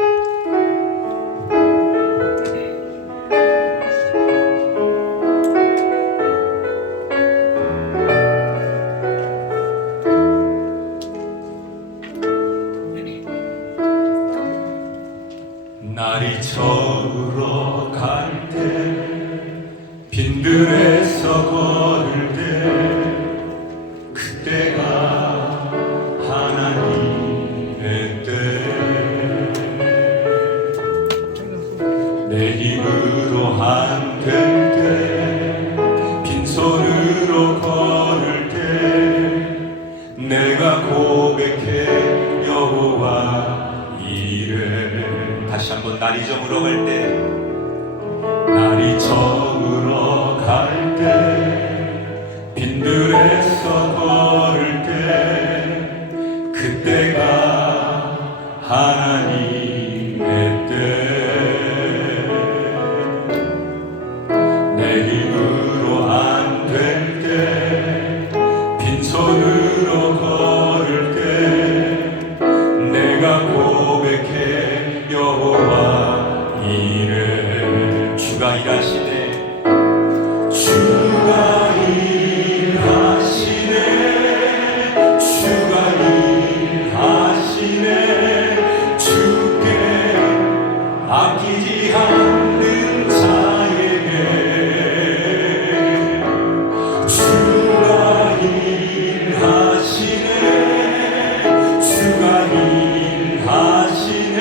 날이 저물어 갈 때, 빈들에서 걸을 때, 그때가 하나님의 때. 내 힘으로 안 될 때, 빈손으로 걸을 때, 내가 고백해 여호와 이래. 다시 한번, 날이 저물어 갈 때, 날이 저물어 갈 때, 빈들에서 걸을 때, 그때가 하나님의 때. 내 힘으로 안 될 때, 빈손으로 걸을 때, 내가 고백해 여호와 이래. 주가 일하시네. 주가 일하시네. 주가 일하시네. 주께 아끼지 않는 자에게. 주가 일하시네. 주가 일하시네.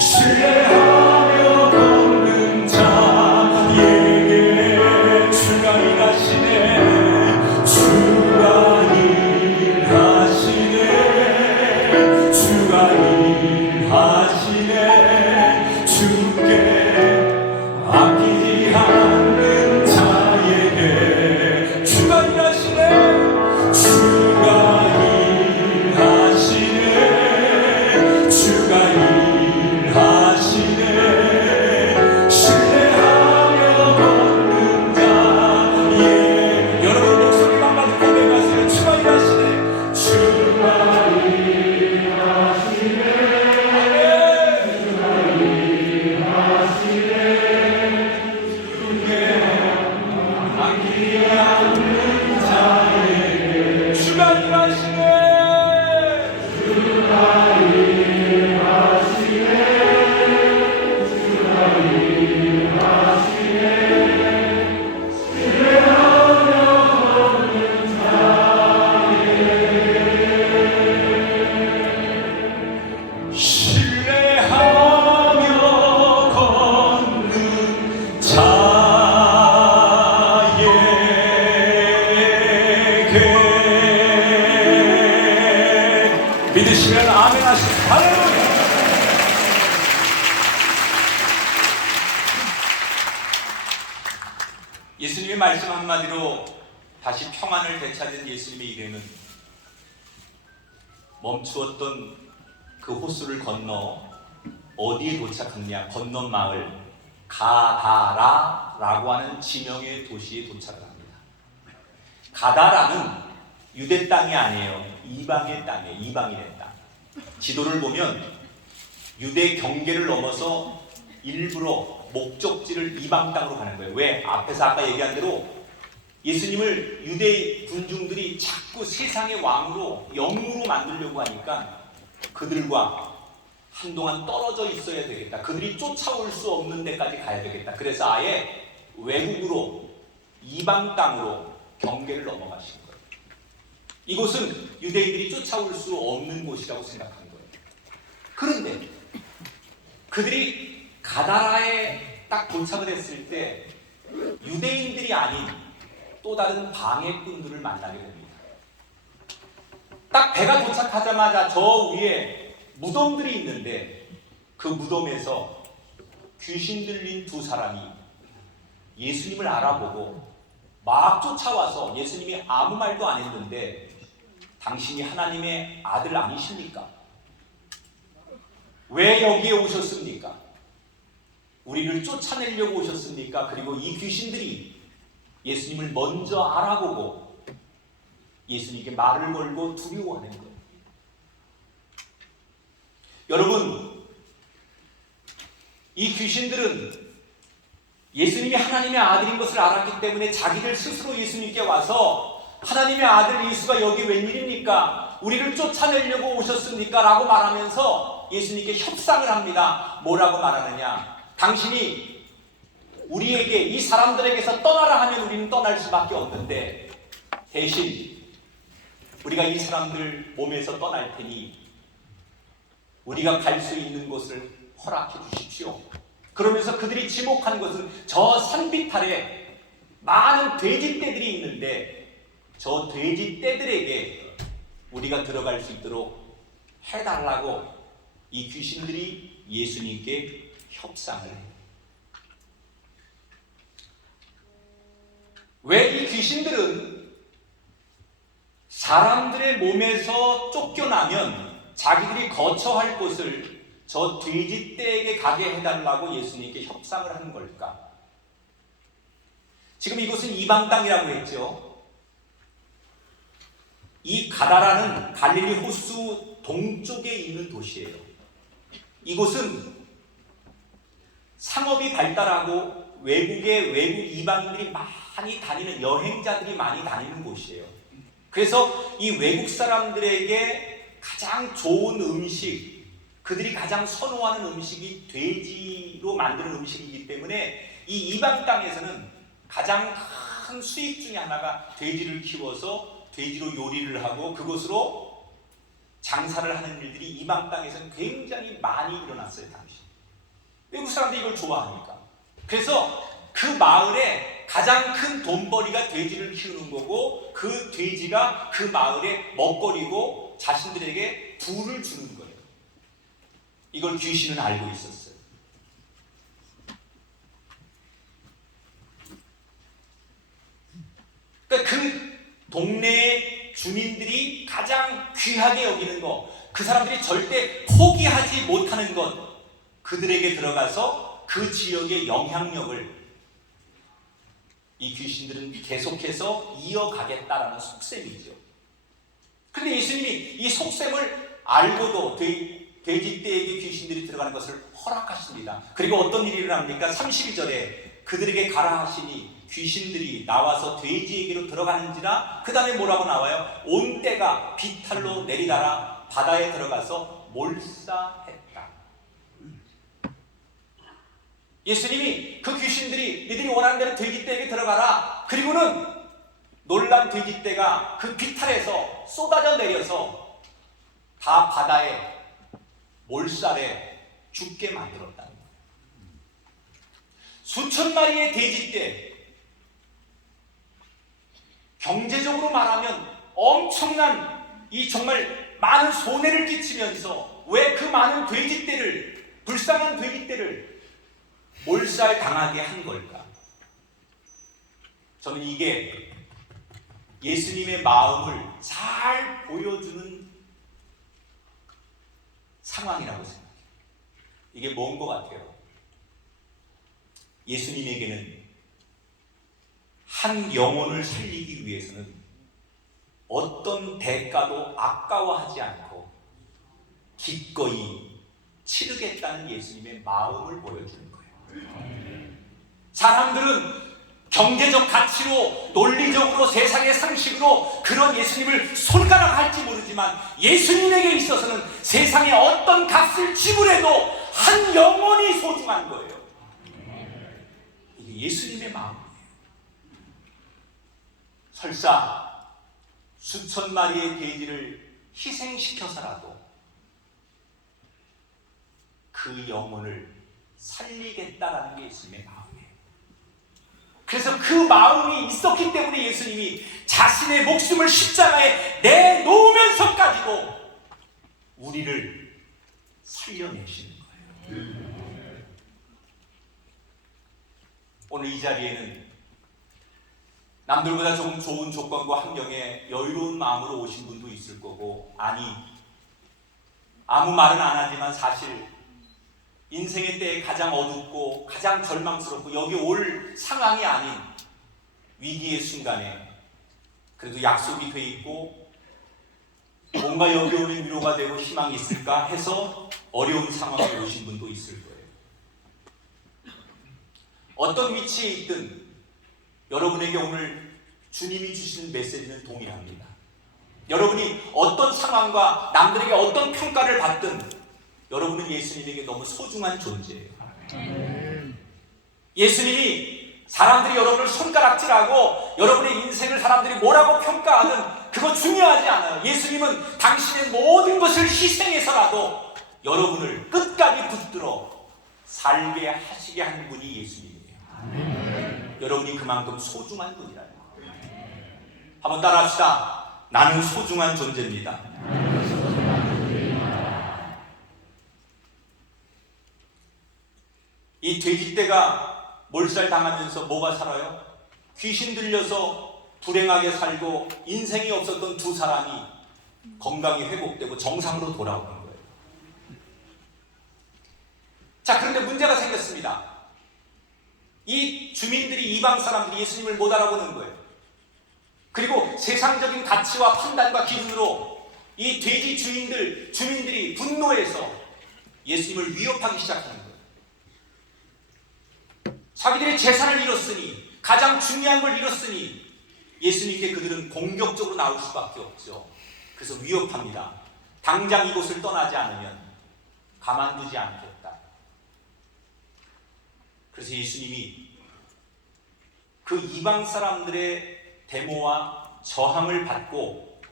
신뢰하며 걷는 자에게. 주가 일하시네. 주가 일하시네. 주가 일하시네. 주께 아끼지 않는 자에게. 주가 일하시네. 주가 일하시네. 주가 일하시네. 신뢰하며 걷는 자에게. 여러분 목소리만 가지고 고백하세요. 주가 일하시네. 주가 일하시네. 아끼지 않는 자에게. 주가 일하시네. 신뢰하며 걷는 자에게. 믿으시면 아멘 하시죠. 할렐루야. 예수님의 말씀 한마디로 다시 평안을 되찾은 예수님의 일행은 멈추었던 그 호수를 건너 어디에 도착했냐? 건넌 마을 가다라라고 하는 지명의 도시에 도착을 합니다. 가다라는 유대 땅이 아니에요. 이방의 땅이에요. 이방인의 땅. 지도를 보면 유대 경계를 넘어서 일부러 목적지를 이방 땅으로 가는 거예요. 왜? 앞에서 아까 얘기한 대로 예수님을 유대 군중들이 자꾸 세상의 왕으로 영으로 만들려고 하니까 그들과 한동안 떨어져 있어야 되겠다. 그들이 쫓아올 수 없는 데까지 가야 되겠다. 그래서 아예 외국으로 이방 땅으로 경계를 넘어가신 거예요. 이곳은 유대인들이 쫓아올 수 없는 곳이라고 생각한 거예요. 그런데 그들이 가다라에 딱 도착을 했을 때 유대인들이 아닌 또 다른 방해꾼들을 만나게 됩니다. 딱 배가 도착하자마자 저 위에 무덤들이 있는데 그 무덤에서 귀신 들린 두 사람이 예수님을 알아보고 막 쫓아와서 예수님이 아무 말도 안 했는데 당신이 하나님의 아들 아니십니까? 왜 여기에 오셨습니까? 우리를 쫓아내려고 오셨습니까? 그리고 이 귀신들이 예수님을 먼저 알아보고 예수님께 말을 걸고 두려워하는 거예요. 여러분, 이 귀신들은 예수님이 하나님의 아들인 것을 알았기 때문에 자기들 스스로 예수님께 와서 하나님의 아들 예수가 여기 웬일입니까? 우리를 쫓아내려고 오셨습니까? 라고 말하면서 예수님께 협상을 합니다. 뭐라고 말하느냐? 당신이 우리에게 이 사람들에게서 떠나라 하면 우리는 떠날 수밖에 없는데 대신 우리가 이 사람들 몸에서 떠날 테니 우리가 갈 수 있는 곳을 허락해 주십시오. 그러면서 그들이 지목한 것은 저 산비탈에 많은 돼지떼들이 있는데 저 돼지떼들에게 우리가 들어갈 수 있도록 해달라고 이 귀신들이 예수님께 협상을 해요. 왜 이 귀신들은 사람들의 몸에서 쫓겨나면 자기들이 거처할 곳을 저 돼지떼에게 가게 해달라고 예수님께 협상을 하는 걸까? 지금 이곳은 이방 땅이라고 했죠. 이 가다라는 갈릴리 호수 동쪽에 있는 도시예요. 이곳은 상업이 발달하고 외국 이방인들이 많이 다니는, 여행자들이 많이 다니는 곳이에요. 그래서 이 외국 사람들에게 가장 좋은 음식, 그들이 가장 선호하는 음식이 돼지로 만드는 음식이기 때문에 이 이방 땅에서는 가장 큰 수익 중에 하나가 돼지를 키워서 돼지로 요리를 하고 그것으로 장사를 하는 일들이 이방 땅에서는 굉장히 많이 일어났어요. 당시 외국 사람들이 이걸 좋아하니까. 그래서 그 마을에 가장 큰 돈벌이가 돼지를 키우는 거고 그 돼지가 그 마을의 먹거리고 자신들에게 부를 주는 거예요. 이걸 귀신은 알고 있었어요. 그러니까 그 동네의 주민들이 가장 귀하게 여기는 것, 그 사람들이 절대 포기하지 못하는 것, 그들에게 들어가서 그 지역의 영향력을 이 귀신들은 계속해서 이어가겠다라는 속셈이죠. 그런데 예수님이 이 속셈을 알고도 돼지떼에게 귀신들이 들어가는 것을 허락하십니다. 그리고 어떤 일이 일어납니까? 32절에 그들에게 가라 하시니 귀신들이 나와서 돼지에게로 들어가는지라. 그 다음에 뭐라고 나와요? 온 떼가 비탈로 내리다라 바다에 들어가서 몰사했다. 예수님이 그 귀신들이 니들이 원하는 대로 돼지떼에게 들어가라. 그리고는 놀란 돼지떼가 그 비탈에서 쏟아져 내려서 다 바다에 몰살에 죽게 만들었다는 거예요. 수천 마리의 돼지떼, 경제적으로 말하면 엄청난 이 정말 많은 손해를 끼치면서 왜 그 많은 돼지떼를, 불쌍한 돼지떼를 몰살 당하게 한 걸까? 저는 이게 예수님의 마음을 잘 보여주는 상황이라고 생각해요. 이게 뭔 것 같아요? 예수님에게는 한 영혼을 살리기 위해서는 어떤 대가도 아까워하지 않고 기꺼이 치르겠다는 예수님의 마음을 보여주는 거예요. 사람들은 경제적 가치로, 논리적으로, 세상의 상식으로 그런 예수님을 손가락 할지 모르지만 예수님에게 있어서는 세상에 어떤 값을 지불해도 한 영혼이 소중한 거예요. 이게 예수님의 마음이에요. 설사 수천 마리의 돼지를 희생시켜서라도 그 영혼을 살리겠다라는 게 예수님의 마음이에요. 그래서 그 마음이 있었기 때문에 예수님이 자신의 목숨을 십자가에 내놓으면서까지도 우리를 살려내시는 거예요. 오늘 이 자리에는 남들보다 조금 좋은 조건과 환경에 여유로운 마음으로 오신 분도 있을 거고, 아니 아무 말은 안 하지만 사실 인생의 때에 가장 어둡고 가장 절망스럽고 여기 올 상황이 아닌 위기의 순간에 그래도 약속이 돼 있고 뭔가 여기 오면 위로가 되고 희망이 있을까 해서 어려운 상황에 오신 분도 있을 거예요. 어떤 위치에 있든 여러분에게 오늘 주님이 주시는 메시지는 동일합니다. 여러분이 어떤 상황과 남들에게 어떤 평가를 받든 여러분은 예수님에게 너무 소중한 존재예요. 예수님이 사람들이 여러분을 손가락질하고 여러분의 인생을 사람들이 뭐라고 평가하든 그거 중요하지 않아요. 예수님은 당신의 모든 것을 희생해서라도 여러분을 끝까지 붙들어 살게 하시게 하는 분이 예수님이에요. 여러분이 그만큼 소중한 분이라는 거예요. 한번 따라합시다. 나는 소중한 존재입니다. 이 돼지떼가 몰살당하면서 뭐가 살아요? 귀신 들려서 불행하게 살고 인생이 없었던 두 사람이 건강이 회복되고 정상으로 돌아오는 거예요. 자, 그런데 문제가 생겼습니다. 이 주민들이, 이방 사람들이 예수님을 못 알아보는 거예요. 그리고 세상적인 가치와 판단과 기준으로 이 돼지 주민들이 분노해서 예수님을 위협하기 시작하는 거예요. 자기들의 재산을 잃었으니, 가장 중요한 걸 잃었으니 예수님께 그들은 공격적으로 나올 수밖에 없죠. 그래서 위협합니다. 당장 이곳을 떠나지 않으면 가만두지 않겠다. 그래서 예수님이 그 이방 사람들의 데모와 저항을 받고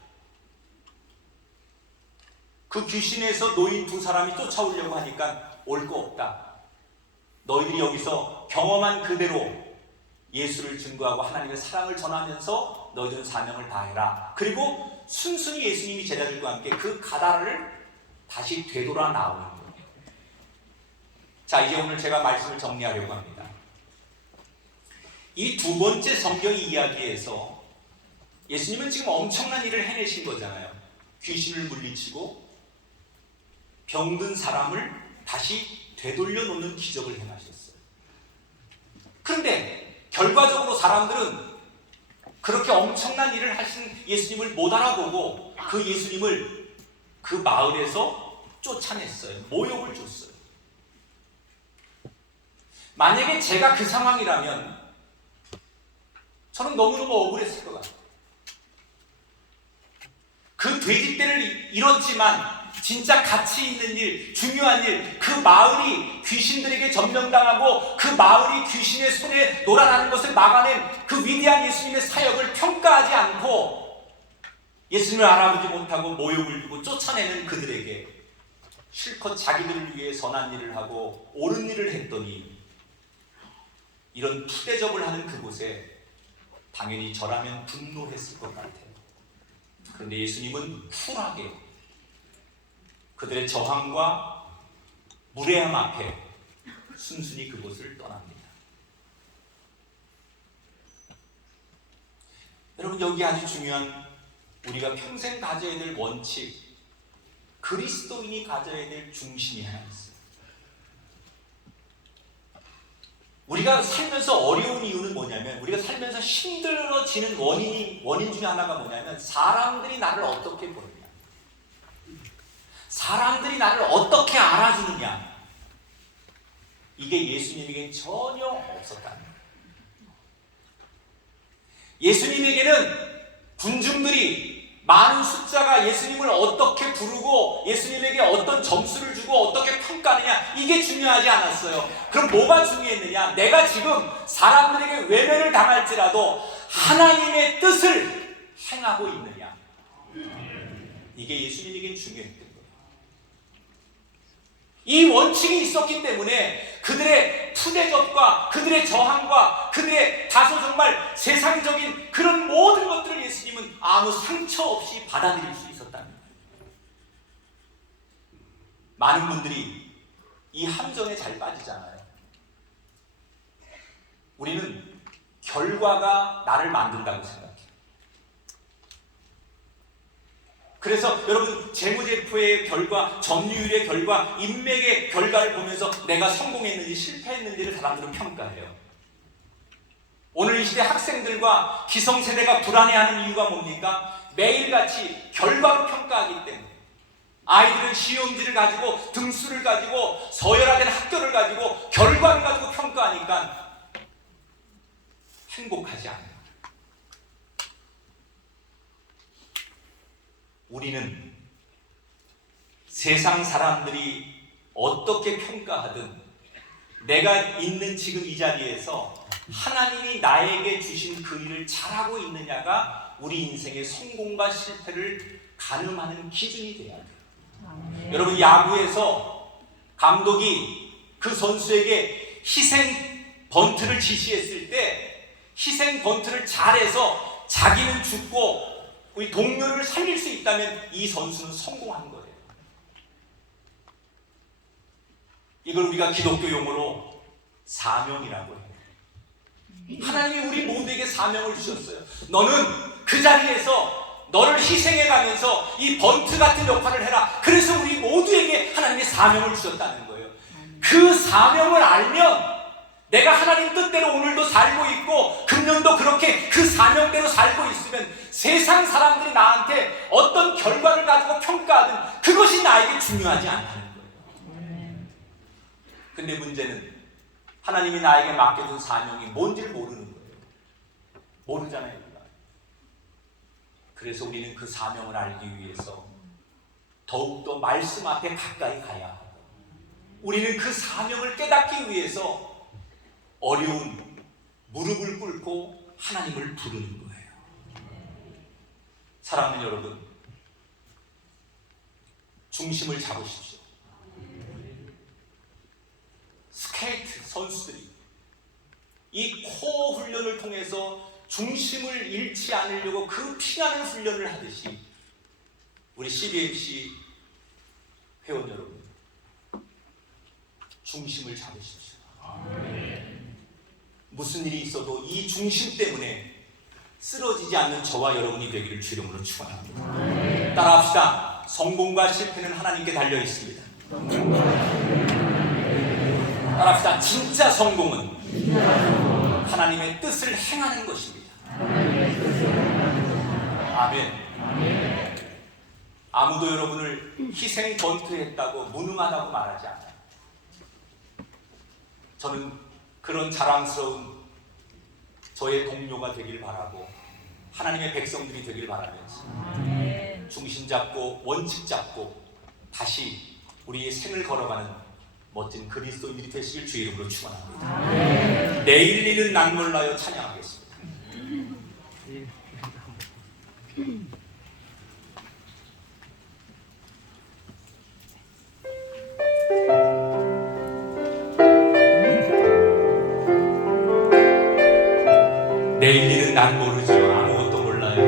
그 귀신에서 놓인 두 사람이 쫓아오려고 하니까 올 거 없다. 너희들이 여기서 경험한 그대로 예수를 증거하고 하나님의 사랑을 전하면서 너희들은 사명을 다해라. 그리고 순순히 예수님이 제자들과 함께 그 가다를 다시 되돌아 나오는 거예요. 자, 이제 오늘 제가 말씀을 정리하려고 합니다. 이 두 번째 성경 이야기에서 예수님은 지금 엄청난 일을 해내신 거잖아요. 귀신을 물리치고 병든 사람을 다시 되돌려 놓는 기적을 행하셨어요. 그런데 결과적으로 사람들은 그렇게 엄청난 일을 하신 예수님을 못 알아보고 그 예수님을 그 마을에서 쫓아냈어요. 모욕을 줬어요. 만약에 제가 그 상황이라면 저는 너무너무 억울했을 것 같아요. 그 돼지떼를 잃었지만 진짜 가치 있는 일, 중요한 일, 그 마을이 귀신들에게 점령당하고 그 마을이 귀신의 손에 놀아나는 것을 막아낸 그 위대한 예수님의 사역을 평가하지 않고 예수님을 알아보지 못하고 모욕을 주고 쫓아내는 그들에게 실컷 자기들을 위해 선한 일을 하고 옳은 일을 했더니 이런 푸대접을 하는 그곳에 당연히 저라면 분노했을 것 같아요. 그런데 예수님은 쿨하게 그들의 저항과 무례함 앞에 순순히 그곳을 떠납니다. 여러분, 여기 아주 중요한 우리가 평생 가져야 될 원칙, 그리스도인이 가져야 될 중심이 하나 있어요. 우리가 살면서 어려운 이유는 뭐냐면, 우리가 살면서 힘들어지는 원인 중에 하나가 뭐냐면 사람들이 나를 어떻게 보느냐, 사람들이 나를 어떻게 알아주느냐, 이게 예수님에게 전혀 없었다는 거예요. 예수님에게는 군중들이, 많은 숫자가 예수님을 어떻게 부르고 예수님에게 어떤 점수를 주고 어떻게 평가하느냐, 이게 중요하지 않았어요. 그럼 뭐가 중요했느냐? 내가 지금 사람들에게 외면을 당할지라도 하나님의 뜻을 행하고 있느냐, 이게 예수님에게는 중요했던 거예요. 이 원칙이 있었기 때문에 그들의 푸대접과 그들의 저항과 그들의 다소 정말 세상적인 그런 모든 것들을 예수님은 아무 상처 없이 받아들일 수 있었다는 거예요. 많은 분들이 이 함정에 잘 빠지잖아요. 우리는 결과가 나를 만든다고 생각해요. 그래서 여러분, 재무제표의 결과, 점유율의 결과, 인맥의 결과를 보면서 내가 성공했는지 실패했는지를 사람들은 평가해요. 오늘 이 시대 학생들과 기성세대가 불안해하는 이유가 뭡니까? 매일같이 결과로 평가하기 때문에. 아이들은 시험지를 가지고, 등수를 가지고, 서열화된 학교를 가지고, 결과를 가지고 평가하니까 행복하지 않아요. 우리는 세상 사람들이 어떻게 평가하든 내가 있는 지금 이 자리에서 하나님이 나에게 주신 그 일을 잘하고 있느냐가 우리 인생의 성공과 실패를 가늠하는 기준이 돼야 돼요. 여러분, 야구에서 감독이 그 선수에게 희생 번트를 지시했을 때 희생 번트를 잘해서 자기는 죽고 우리 동료를 살릴 수 있다면 이 선수는 성공한 거예요. 이걸 우리가 기독교 용어로 사명이라고 해요. 하나님이 우리 모두에게 사명을 주셨어요. 너는 그 자리에서 너를 희생해가면서 이 번트 같은 역할을 해라. 그래서 우리 모두에게 하나님이 사명을 주셨다는 거예요. 그 사명을 알면 내가 하나님 뜻대로 오늘도 살고 있고 금년도 그렇게 그 사명대로 살고 있으면 세상 사람들이 나한테 어떤 결과를 가지고 평가하든 그것이 나에게 중요하지 않다는 거예요. 근데 문제는 하나님이 나에게 맡겨준 사명이 뭔지를 모르는 거예요. 모르잖아요, 우리가. 그래서 우리는 그 사명을 알기 위해서 더욱더 말씀 앞에 가까이 가야 하고, 우리는 그 사명을 깨닫기 위해서 어려운 무릎을 꿇고 하나님을 부르는 거예요. 사랑하는 여러분, 중심을 잡으십시오. 스케이트 선수들이 이 코어 훈련을 통해서 중심을 잃지 않으려고 그 피하는 훈련을 하듯이 우리 CBMC 회원 여러분, 중심을 잡으십시오. 무슨 일이 있어도 이 중심 때문에 쓰러지지 않는 저와 여러분이 되기를 주 이름으로 축원합니다. 따라합시다. 성공과 실패는 하나님께 달려 있습니다. 따라합시다. 진짜 성공은 하나님의 뜻을 행하는 것입니다. 아멘. 아무도 여러분을 희생 번트했다고 무능하다고 말하지 않아요. 저는 그런 자랑스러운 저의 동료가 되길 바라고 하나님의 백성들이 되길 바라면서 중심 잡고 원칙 잡고 다시 우리의 생을 걸어가는 멋진 그리스도인들이 되시길 주 이름으로 축원합니다. 내일 일은 난 몰라요 찬양하겠습니다. 내일 일은 난 모르죠. 아무것도 몰라요.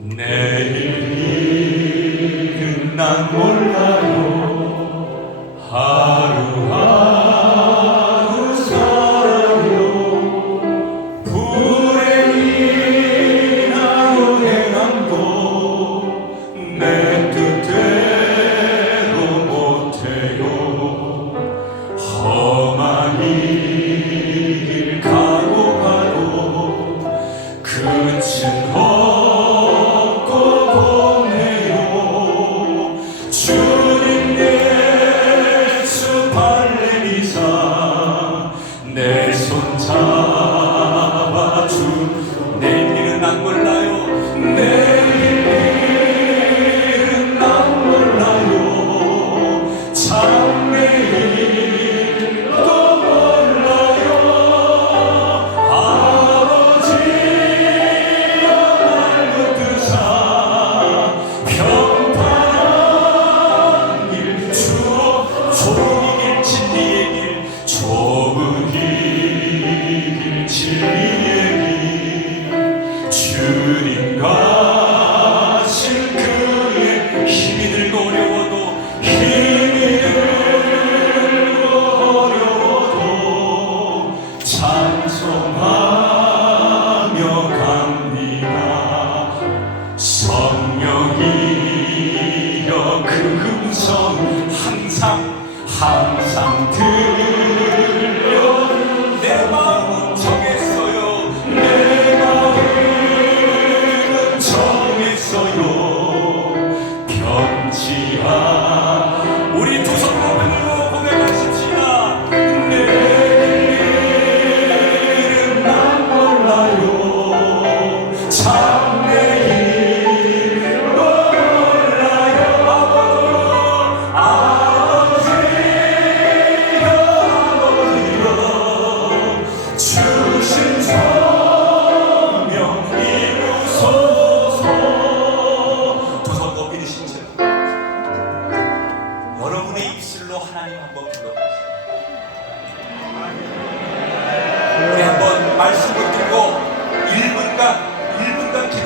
내일 일은 난 몰라요. 하루하루 살아요. 불행이나 행함도 내 뜻대로 못해요. 험한 일 가고 끝은 없고 보네요.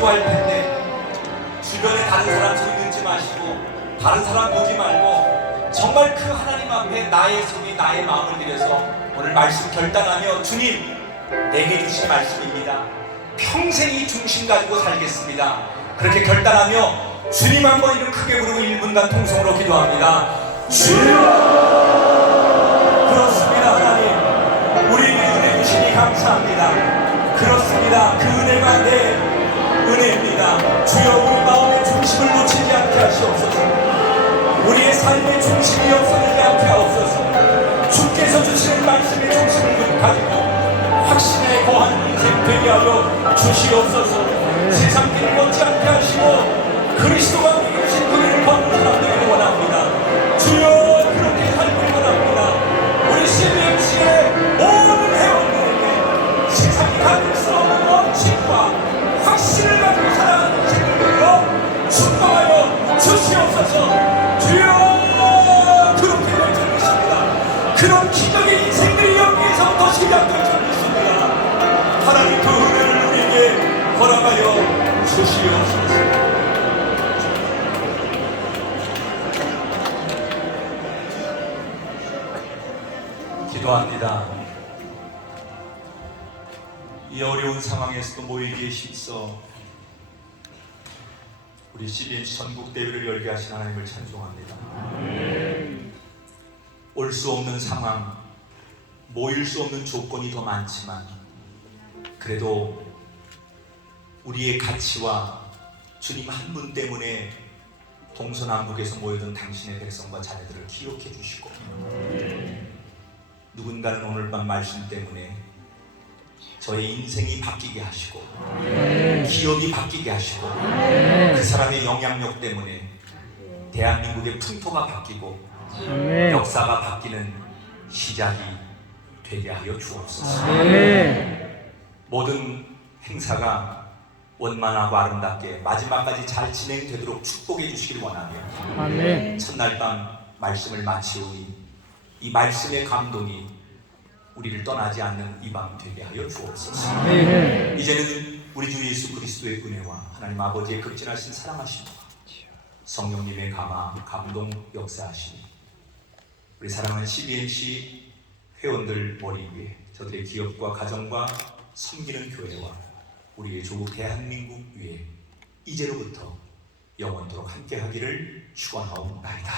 기도할 텐데 주변에 다른 사람 소리 듣지 마시고 다른 사람 보지 말고 정말 그 하나님 앞에 나의 손이 나의 마음을 들여서 오늘 말씀 결단하며 주님 내게 주신 말씀입니다. 평생 이 중심 가지고 살겠습니다. 그렇게 결단하며 주님 한번 이름 크게 부르고 1분간 통성으로 기도합니다. 주여! 그렇습니다. 하나님 우리에게 은혜 주시니 감사합니다. 그렇습니다. 그 은혜가 내 은혜입니다. 주여 우리 마음의 중심을 놓치지 않게 하시옵소서. 우리의 삶의 중심이 없어지지 않게 하옵소서. 주께서 주시는 말씀의 중심을 가지고 확신에 거하는 인생 되게 하여 주시옵소서. 세상 길을 걷지 않게 하시고 그리스도가 우리에게 주신 그 길을 걷는 사람 되기를 원합니다. 주여 그렇게 살기를 원합니다. 우리 CBMC의 모든 회원들에게 세상이 가질 수 없는 원칙과 확신을 가지고 살아가는 인생을 위하여 축복하여 주시옵소서. 주여 그렇게 될 줄 믿습니다. 그런 기적의 인생들이 여기에서부터 시작될 줄 믿습니다. 하나님 그 은혜를 우리에게 허락하여 주시옵소서. 기도합니다. 이 어려운 상황에서도 모이기에 힘써 우리 CBMC 전국 대회를 열게 하신 하나님을 찬송합니다. 올 수 없는 상황, 모일 수 없는 조건이 더 많지만 그래도 우리의 가치와 주님 한 분 때문에 동서남북에서 모여든 당신의 백성과 자녀들을 기억해 주시고 누군가는 오늘 밤 말씀 때문에 저의 인생이 바뀌게 하시고 기업이 바뀌게 하시고 그 사람의 영향력 때문에 대한민국의 풍토가 바뀌고 역사가 바뀌는 시작이 되게 하여 주옵소서. 모든 행사가 원만하고 아름답게 마지막까지 잘 진행되도록 축복해 주시길 원하며 첫날 밤 말씀을 마치오니 이 말씀의 감동이 우리를 떠나지 않는 이 밤 되게 하여 주옵소서. 이제는 우리 주 예수 그리스도의 은혜와 하나님 아버지의 극진하신 사랑하심과 성령님의 감동 역사하심이 우리 사랑하는 CBMC 회원들 머리 위에 저들의 기업과 가정과 섬기는 교회와 우리의 조국 대한민국 위에 이제로부터 영원토록 함께하기를 축원하옵나이다.